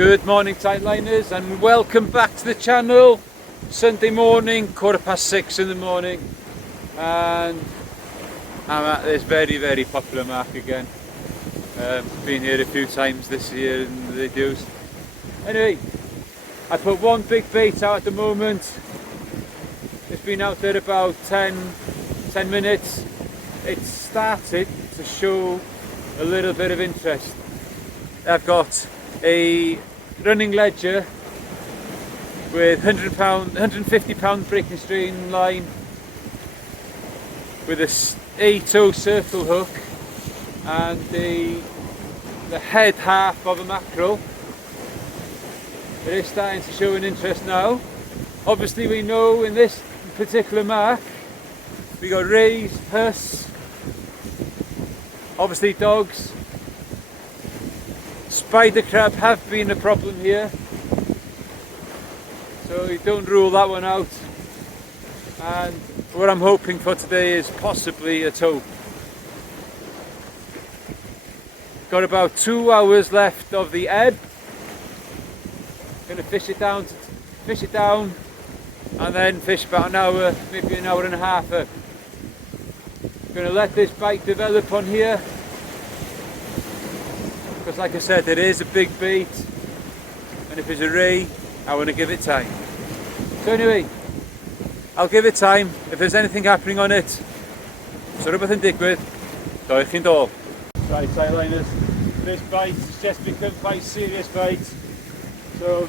Good morning, Tightliners, and welcome back to the channel. Sunday morning, 6:15 in the morning, and I'm at this very popular mark again. Been here a few times this year in the videos. Anyway, I put one big bait out at the moment. It's been out there about 10 minutes. It's started to show a little bit of interest. I've got a running ledger with 150 pound breaking strain line with a 8-0 circle hook and the head half of a mackerel. It is starting to show an interest now. Obviously we know in this particular mark we got rays, huss, obviously dogs. Spider crab have been a problem here, so you don't rule that one out. And what I'm hoping for today is possibly a tope. Got about 2 hours left of the ebb. Gonna fish it down, and then fish about an hour, maybe an hour and a half up. Gonna let this bite develop on here, because like I said, it is a big bait, and if it's a ray, I want to give it time. So anyway, I'll give it time. If there's anything happening on it, so rhywbeth yn digwydd, doi chi'n dôl. Right, Tightliners, this bite has just become quite serious bite, so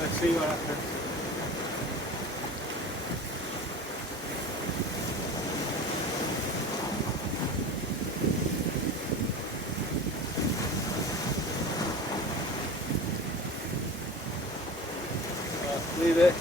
let's see what happens. Leave it.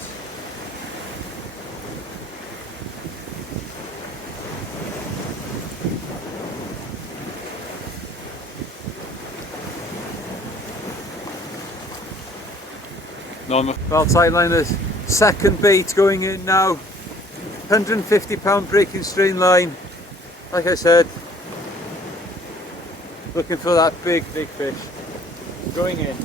Well, Tightliners, second bait going in now. 150 pound breaking strain line. Like I said, looking for that big fish. Going in.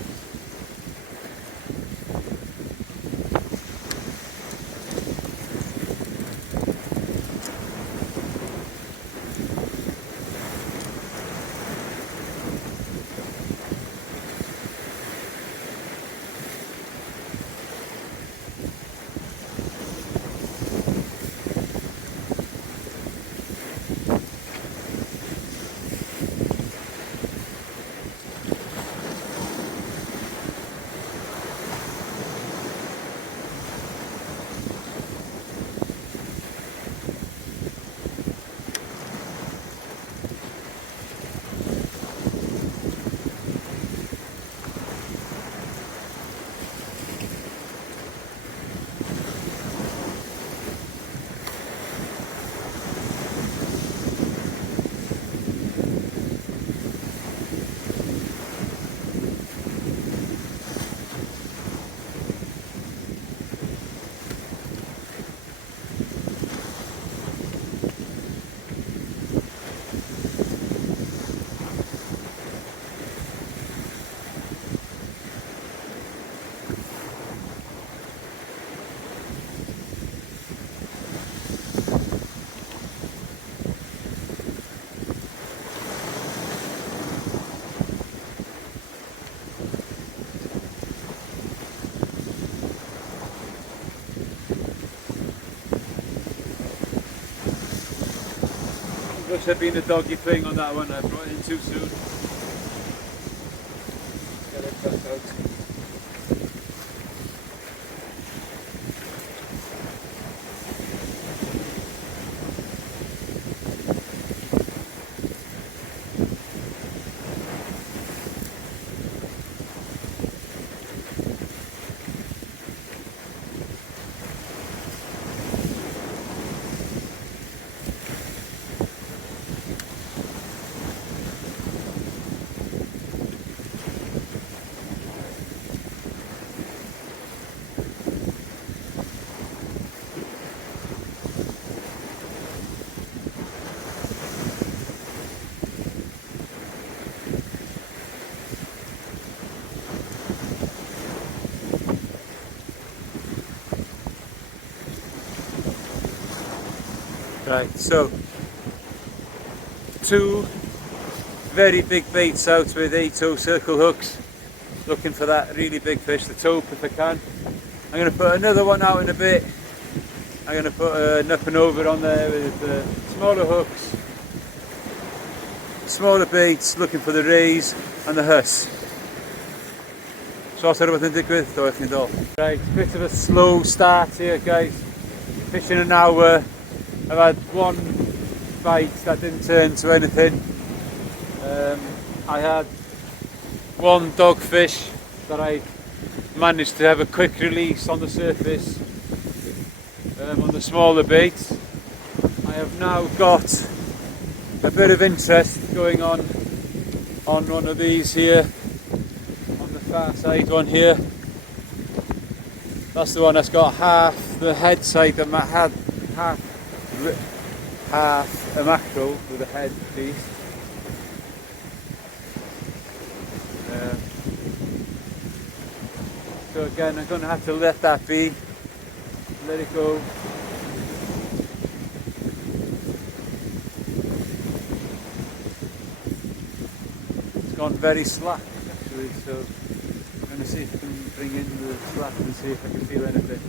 Looks like being a doggy thing on that one. I brought it in too soon. Get it back out. Right, so 2 very big baits out with 8-0 circle hooks, looking for that really big fish, the tope if I can. I'm going to put another one out in a bit. I'm going to put an up and over on there with smaller hooks, smaller baits, looking for the rays and the huss. So rhywbeth yn digwydd, do eich ni'n dol. Right, bit of a slow start here guys. Fishing an hour. I've had 1 bite that didn't turn to anything. I had 1 dogfish that I managed to have a quick release on the surface on the smaller bait. I have now got a bit of interest going on one of these here, on the far side one here. That's the one that's got half the head side that had half a mackerel with a head piece. So again, I'm going to have to let that be, let it go. It's gone very slack actually, so I'm going to see if I can bring in the slack and see if I can feel anything.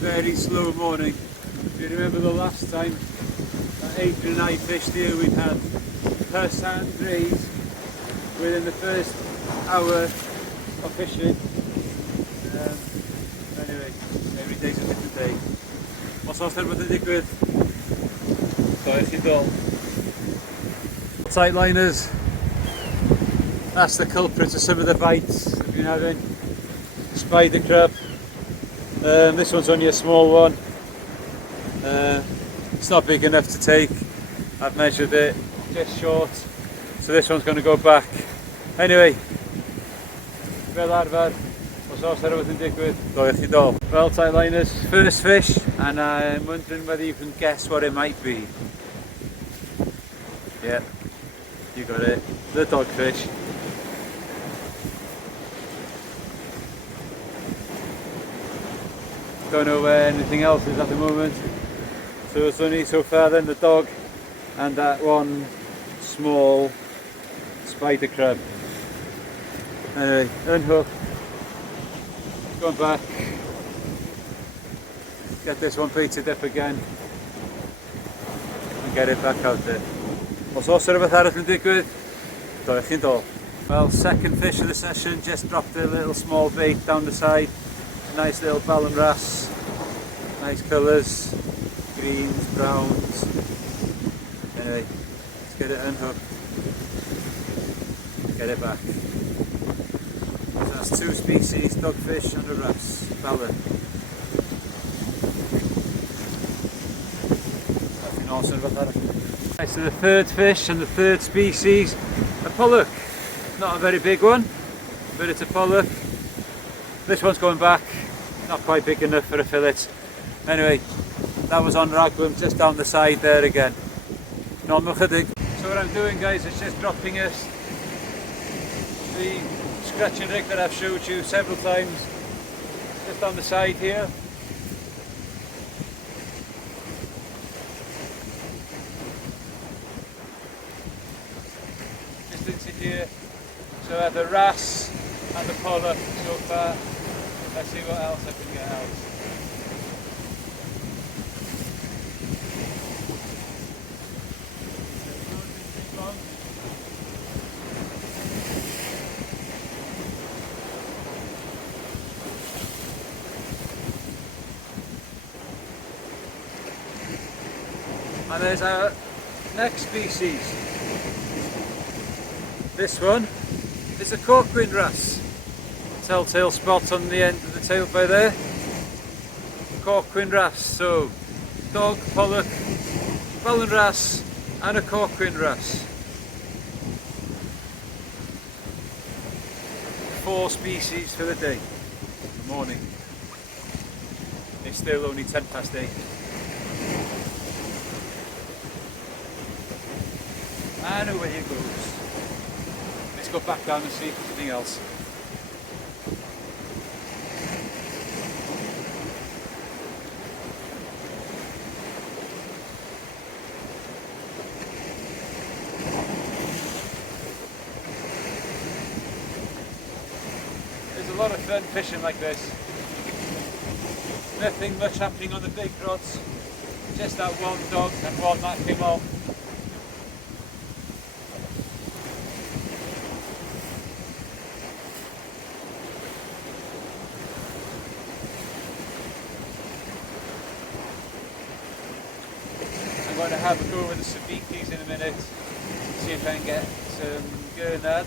Very slow morning. If you remember the last time that Adrian and I fished here, we'd had huss and rays within the first hour of fishing. Anyway, every day's a different day. Os oes rhywbeth yn digwydd, do eich chi'n dol. Tight liners. That's the culprit of some of the bites I've been having. Spider crab. This one's only a small one. It's not big enough to take. I've measured it, just short. So this one's going to go back. Anyway, fel arfer, os oes rhywbeth yn digwydd, do eich chi dol. Well, tight liners, first fish, and I'm wondering whether you can guess what it might be. Yeah, you got it, the dogfish. Don't know where anything else is at the moment. So it's only so far then the dog and that 1 small spider crab. Anyway, unhook, going back, get this one baited up again and get it back out there. Os oes rhywbeth arall yn digwydd, do eich chi'n dol. Well, second fish of the session, just dropped a little small bait down the side. Nice little ballon wrasse, nice colours, greens, browns. Anyway, let's get it unhooked, get it back. So that's 2 species, dogfish and a wrasse, ballon. Nothing awesome about that. Right, so the third fish and the third species, a pollock. Not a very big one, but it's a pollock. This one's going back, not quite big enough for a fillet. Anyway, that was on raglan just down the side there again. So what I'm doing guys is just dropping us the scratching rig that I've showed you several times, just on the side here. Just into here. So I have the wrasse and the pollock so far. Let's see what else I can get out. And there's our next species. This one is a cork-ringed wrasse. Telltale spot on the end of the tail by there. Cork-ringed wrasse. So dog, pollock, ballan wrasse and a cork-ringed wrasse. 4 species for the day. Good morning. It's still only 8:10. And away it goes. Let's go back down and see if there's anything else. There's a lot of fun fishing like this. Nothing much happening on the big rods. Just that one dog and one that came off. I'm going to have a go with the sabikis in a minute, see if I can get some gurnard,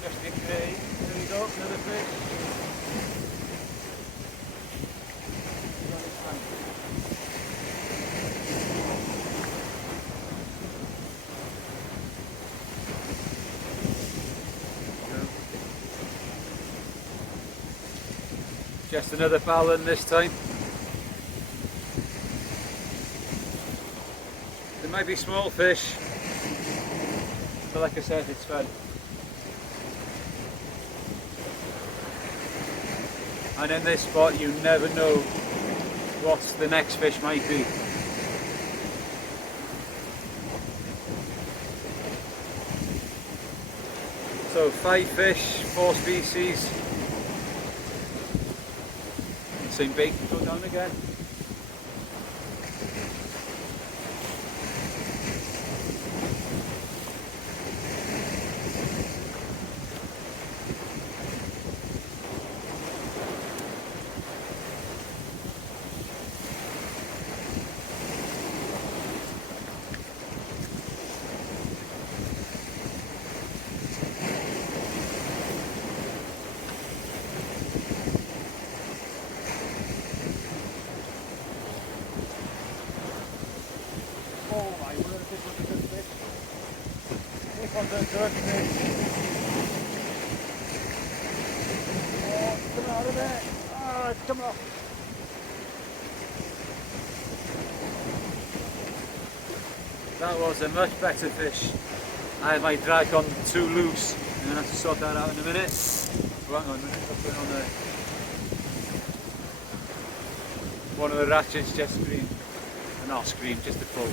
especially a cray. There we go, another fish. Just another ballan this time. There might be small fish, but like I said, it's fun. And in this spot, you never know what the next fish might be. So 5 fish, 4 species. Same bait can go down again. Oh my word, this was a good fish. This one's a good fish. Oh, it's coming out of there. Oh, it's come off. That was a much better fish. I had my drag on too loose. I'm going to have to sort that out in a minute. Oh, hang on a minute, what's going on there? One of the ratchets just screamed. Not screamed, just a pull.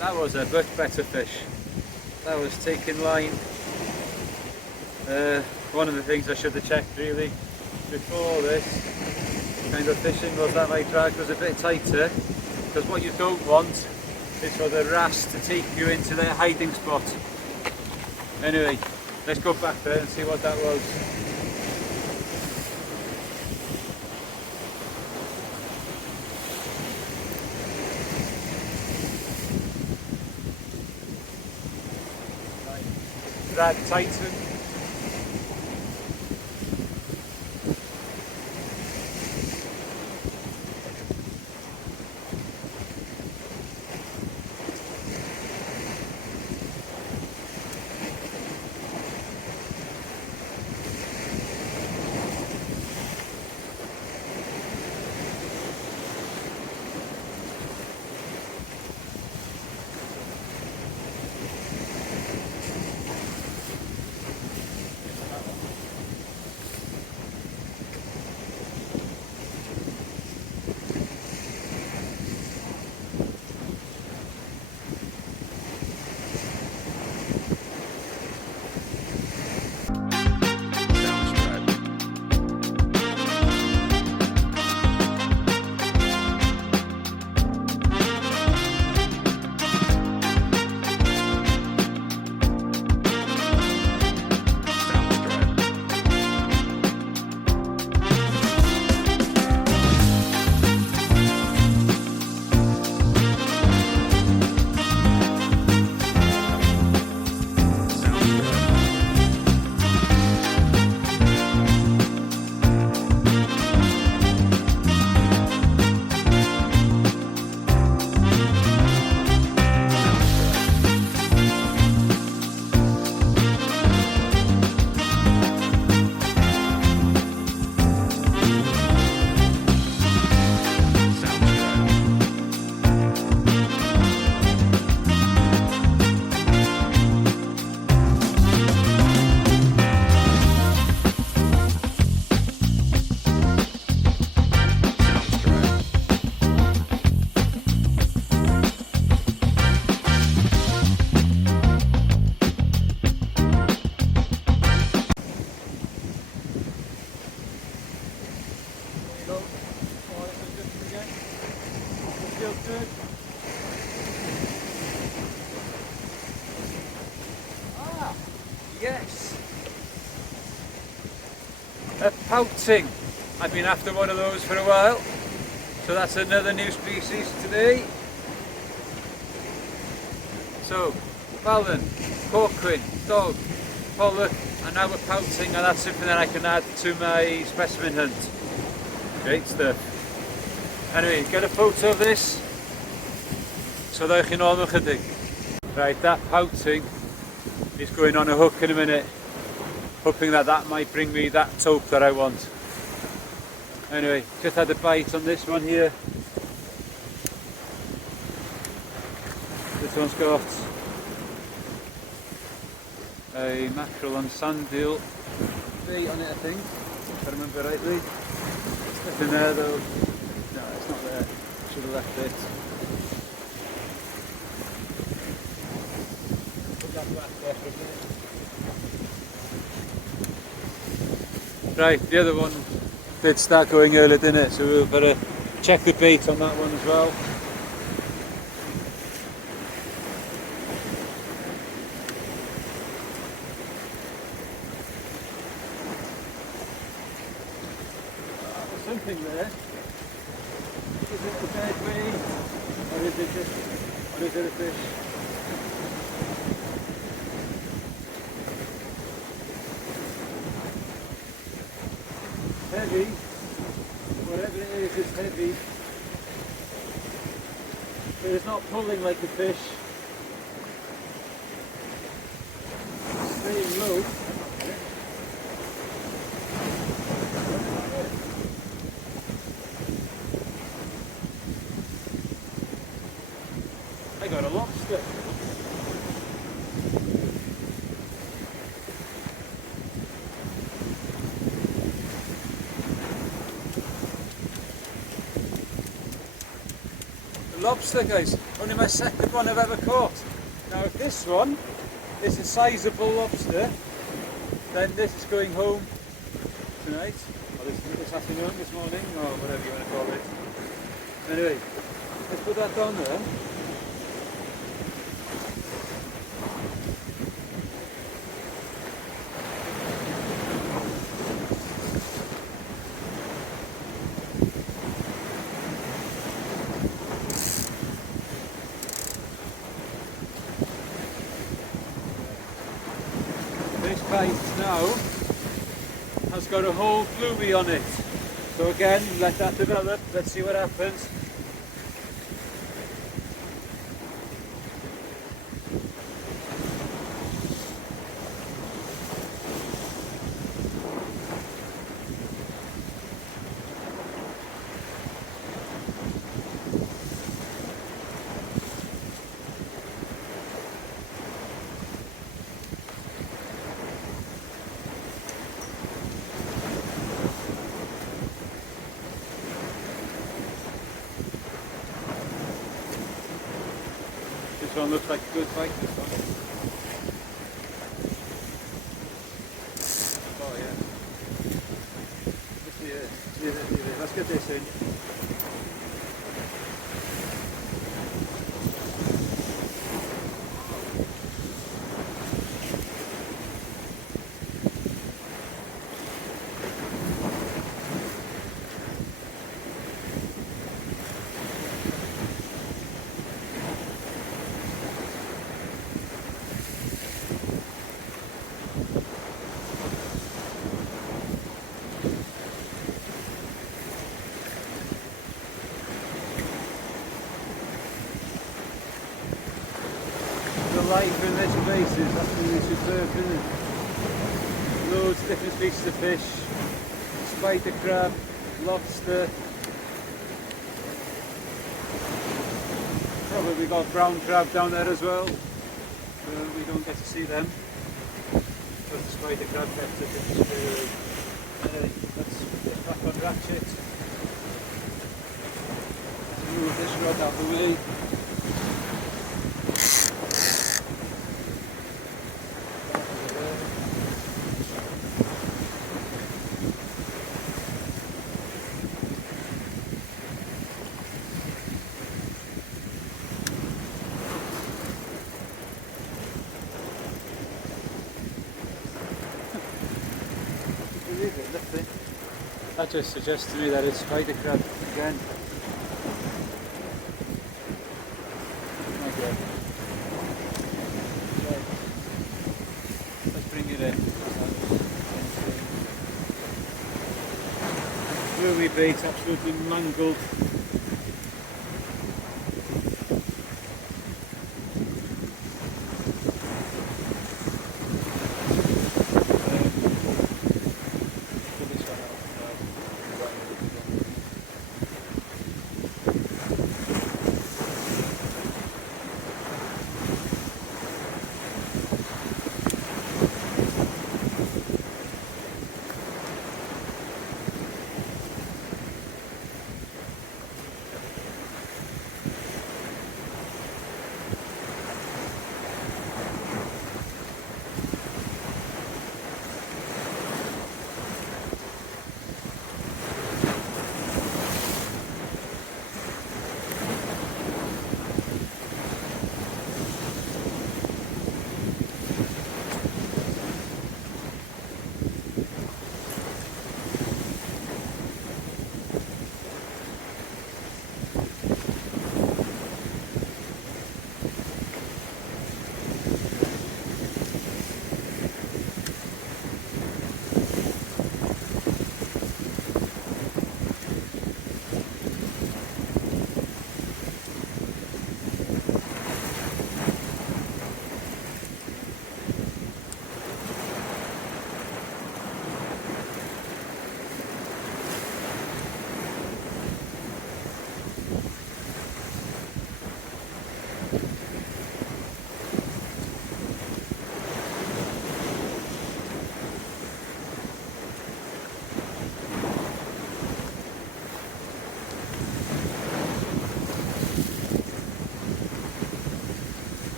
That was a much better fish. That was taking line. One of the things I should have checked really before this kind of fishing was that my drag was a bit tighter, because what you don't want is for the wrasse to take you into their hiding spot. Anyway, let's go back there and see what that was. Drag tighten. A pouting. I've been after one of those for a while. So that's another new species today. So, Falcon, Corquin, dog, pollock, and now a pouting, and that's something that I can add to my specimen hunt. Great stuff. Anyway, get a photo of this so that you can all look at it. Right, that pouting is going on a hook in a minute, hoping that that might bring me that tope that I want. Anyway, just had a bite on this one here. This one's got a mackerel on sand deal bait on it, I think, if I remember rightly. It's nothing there though. No, it's not there. Should have left it. Put that back there for a minute. Right, the other one did start going earlier, didn't it? So we've got to check the bait on that one as well. Something there. Is it a dead bait, or is it a fish? Heavy. Whatever it is, it's heavy. But it's not pulling like a fish. It's staying low. I got a lobster. A lobster, guys. Only my second one I've ever caught. Now if this one is a sizable lobster, then this is going home tonight, or this afternoon, this morning, or whatever you want to call it. Anyway, let's put that down there. This bite now has got a whole fluey on it. So again, let that develop, let's see what happens. This one looks like a good bite, this one. Oh yeah. Let's get this in. The life in this place is absolutely superb, isn't it? Loads of different species of fish, spider crab, lobster, probably got brown crab down there as well, we don't get to see them, but the spider crab kept it disappearing. Let's get back on ratchet, move this rod out of the way. believe it, nothing. That just suggests to me that it's spider crab again. Okay. Right. Let's bring it in. Bluey bait, absolutely mangled.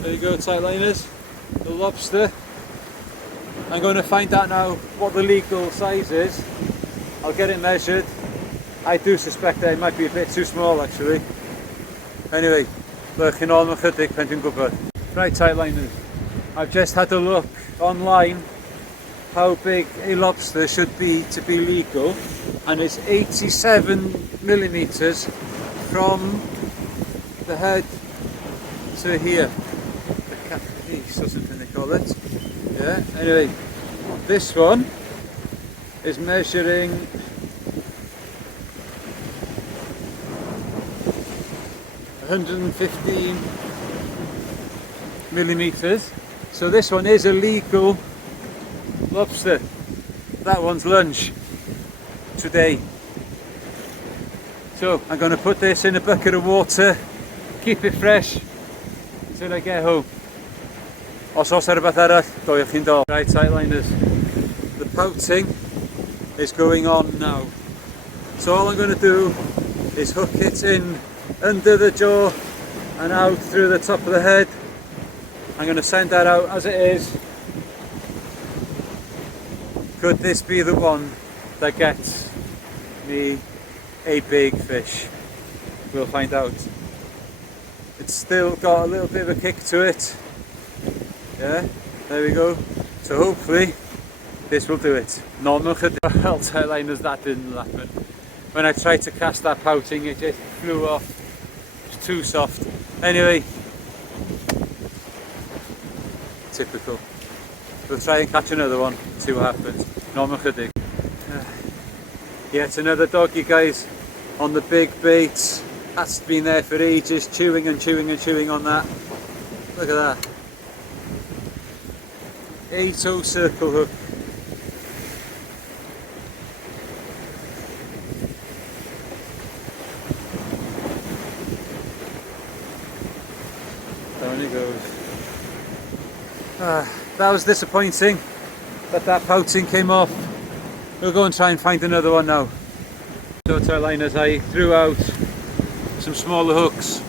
There you go, tight liners, the lobster. I'm going to find out now what the legal size is. I'll get it measured. I do suspect that it might be a bit too small actually. Anyway, look, in all my chydig pen dwi'n gwybod. Right, tight liners. I've just had a look online how big a lobster should be to be legal, and it's 87 millimeters from the head to here. Piece or something they call it. Yeah, anyway, this one is measuring 115 millimeters. So this one is a legal lobster. That one's lunch today. So I'm going to put this in a bucket of water, keep it fresh until I get home. Os oes rhywbeth arall, doiwch chi'n dod. Right, tight liners. The pouting is going on now. So all I'm going to do is hook it in under the jaw and out through the top of the head. I'm going to send that out as it is. Could this be the one that gets me a big fish? We'll find out. It's still got a little bit of a kick to it. Yeah, there we go. So hopefully this will do it. Normal well, tight liners, that didn't happen. When I tried to cast that pouting, it just flew off. It's too soft. Anyway, typical. We'll try and catch another one, see what happens. Normal chydig. Yet another doggy, guys, on the big bait. That's been there for ages, chewing and chewing and chewing on that. Look at that. 8-0 circle hook. Down he goes. That was disappointing that pouting came off. We'll go and try and find another one now. So tight liners, I threw out some smaller hooks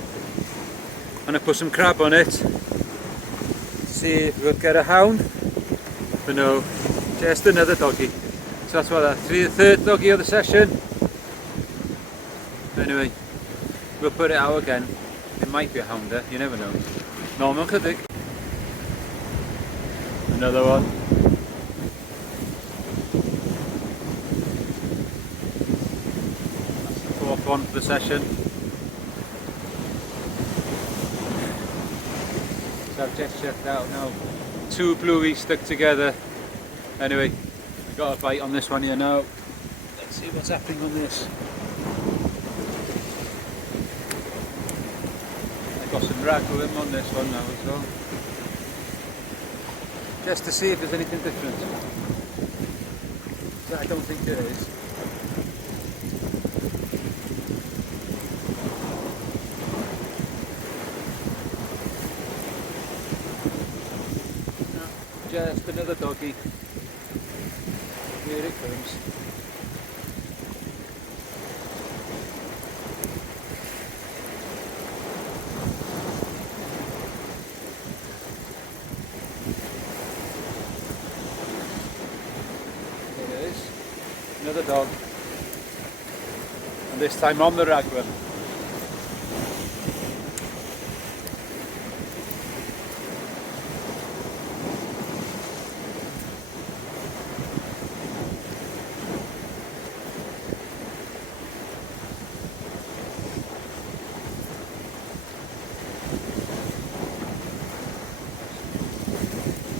and I put some crab on it. See if we'll get a hound. But no, just another doggy. So that's what the third doggy of the session. Anyway, we'll put it out again. It might be a hounder, you never know. Normal chydig. Another one. one for the session. So I've just checked out now, 2 blueies stuck together. Anyway, I got a bite on this one here now. Let's see what's happening on this. I got some rag with him on this one now as well, just to see if there's anything different. But I don't think there is. No, just another doggy. Here it comes. There it is. Another dog. And this time on the raglan.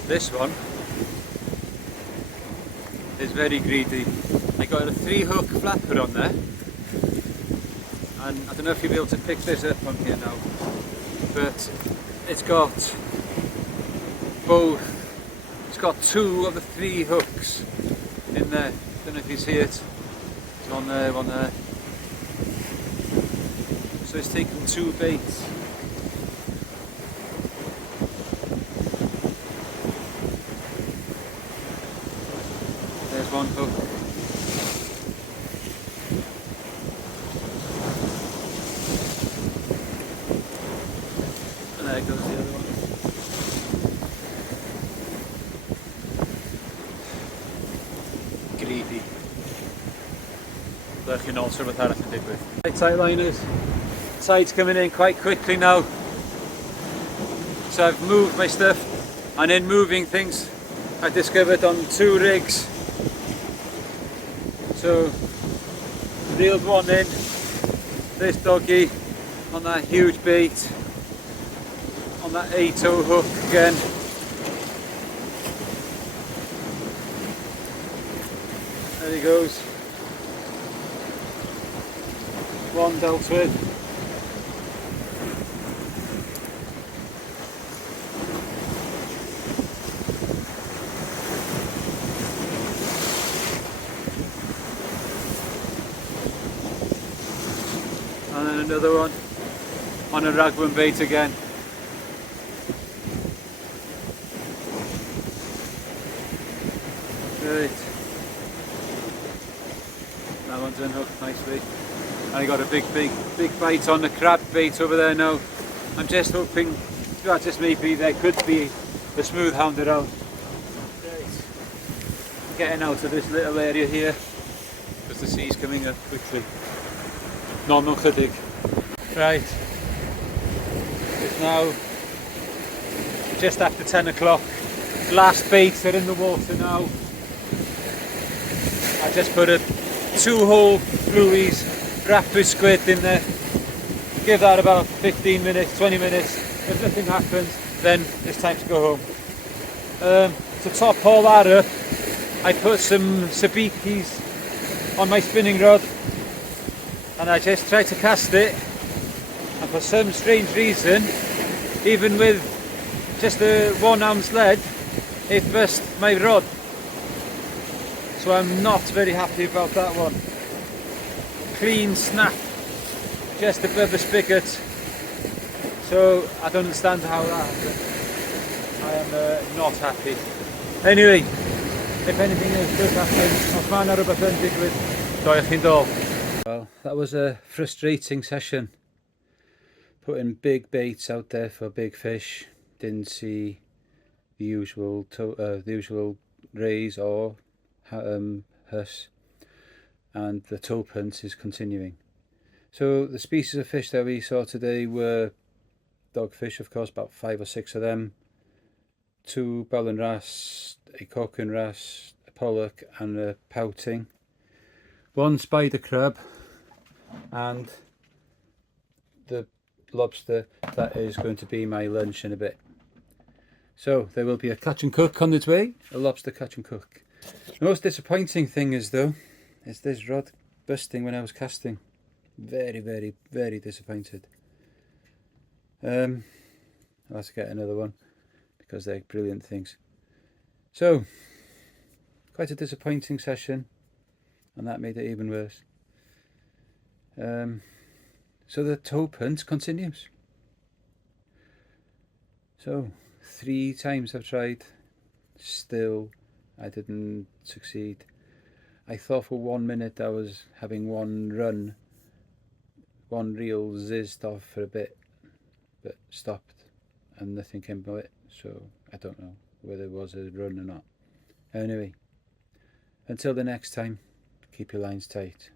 This one is very greedy. I got a 3-hook flapper on there, and I don't know if you'll be able to pick this up on here now, but it's got both. It's got 2 of the 3 hooks in there. Don't know if you see it. It's on there, on there. So it's taken 2 baits. There's 1 hook. And there goes the other one. Greedy. Lurking also with that I can dig with. Right, tight liners. Tide's coming in quite quickly now. So I've moved my stuff, and in moving things I discovered on 2 rigs. So reeled one in, this doggy on that huge bait, on that 8-0 hook again. There he goes. One dealt with. And then another one on a raglan bait again. Right. That one's unhooked nicely. And I got a big bite on the crab bait over there now. I'm just hoping that just maybe there could be a smooth hound around. Right. Getting out of this little area here because the sea's coming up quickly. No chydig. Right, it's now just after 10 o'clock. Last baits are in the water now. I just put a 2-hole blueies wrapped with squid in there. Give that about 15 minutes, 20 minutes. If nothing happens, then it's time to go home. To top all that up, I put some sabikis on my spinning rod, and I just tried to cast it, and for some strange reason, even with just a 1 ounce lead, it burst my rod. So I'm not very happy about that one. Clean snap just above the spigot. So I don't understand how that happened. I am not happy. Anyway, if anything else does happen, os ma 'na rwbeth yn digwydd, doiach chi'n dol. Well, that was a frustrating session. Putting big baits out there for big fish. Didn't see the usual rays or huss, and the tope hunt is continuing. So the species of fish that we saw today were dogfish, of course, about 5 or 6 of them, 2 ballan wrasse, a cochran wrasse, a pollock and a pouting, 1 spider crab, and the lobster that is going to be my lunch in a bit. So there will be a catch and cook on its way, a lobster catch and cook. The most disappointing thing is this rod busting when I was casting. Very, very, very disappointed. I'll have to get another one because they're brilliant things. So, quite a disappointing session, and that made it even worse. So the TOPE hunt continues. So 3 times I've tried, still I didn't succeed. I thought for 1 minute I was having one run, one real zizzed off for a bit, but stopped and nothing came of it, so I don't know whether it was a run or not. Anyway, until the next time, keep your lines tight.